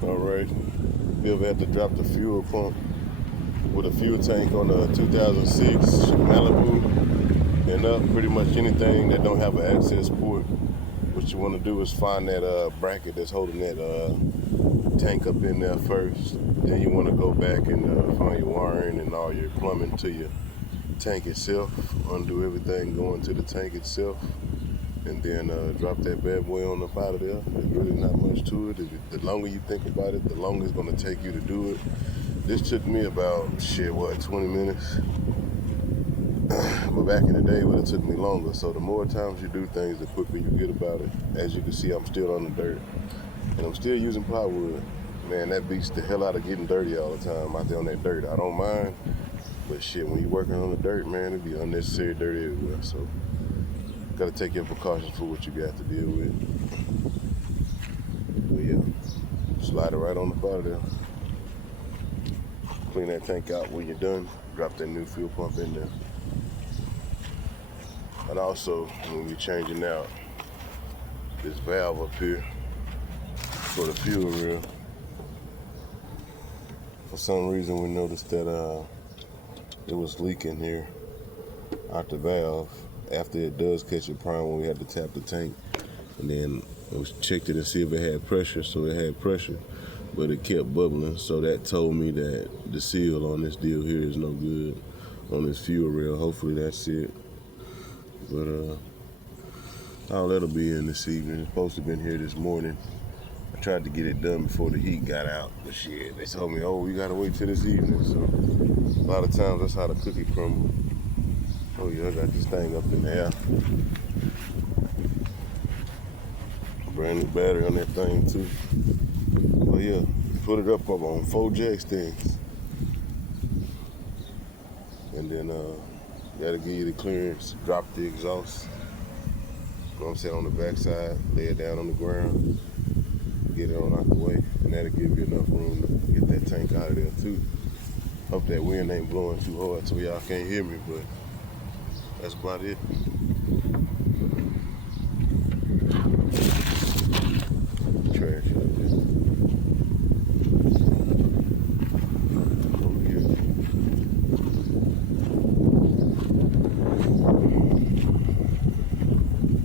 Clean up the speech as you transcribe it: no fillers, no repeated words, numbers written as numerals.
Alright, you ever had to drop the fuel pump with a fuel tank on a 2006 Malibu and up? Pretty much anything that don't have an access port. What you want to do is find that bracket that's holding that tank up in there first. Then you want to go back and find your wiring and all your plumbing to your tank itself. Undo everything going to the tank itself. And then drop that bad boy on up out of there. There's really not much to it. The longer you think about it, the longer it's going to take you to do it. This took me about, 20 minutes? But back in the day, it would have took me longer. So the more times you do things, the quicker you get about it. As you can see, I'm still on the dirt. And I'm still using plywood. Man, that beats the hell out of getting dirty all the time out there on that dirt. I don't mind. But when you're working on the dirt, man, it'd be unnecessary dirty everywhere. So gotta take your precautions for what you got to deal with. But yeah, slide it right on the out of there. Clean that tank out when you're done. Drop that new fuel pump in there. And also, when you're changing out this valve up here for the fuel reel, for some reason we noticed that it was leaking here out the valve. After it does catch a prime, when we had to tap the tank, and then we checked it and see if it had pressure. So it had pressure, but it kept bubbling. So that told me that the seal on this deal here is no good on this fuel rail. Hopefully that's it. But all that'll be in this evening. It's supposed to have been here this morning. I tried to get it done before the heat got out, but they told me, oh, we gotta wait till this evening. So a lot of times that's how the cookie crumbles. Oh yeah, I got this thing up in the air. Brand new battery on that thing too. Well yeah, put it up on 4 jack stands. And then that'll give you the clearance, drop the exhaust. You know what I'm saying, on the back side, lay it down on the ground, get it on out the way, and that'll give you enough room to get that tank out of there too. Hope that wind ain't blowing too hard so y'all can't hear me, but that's about it.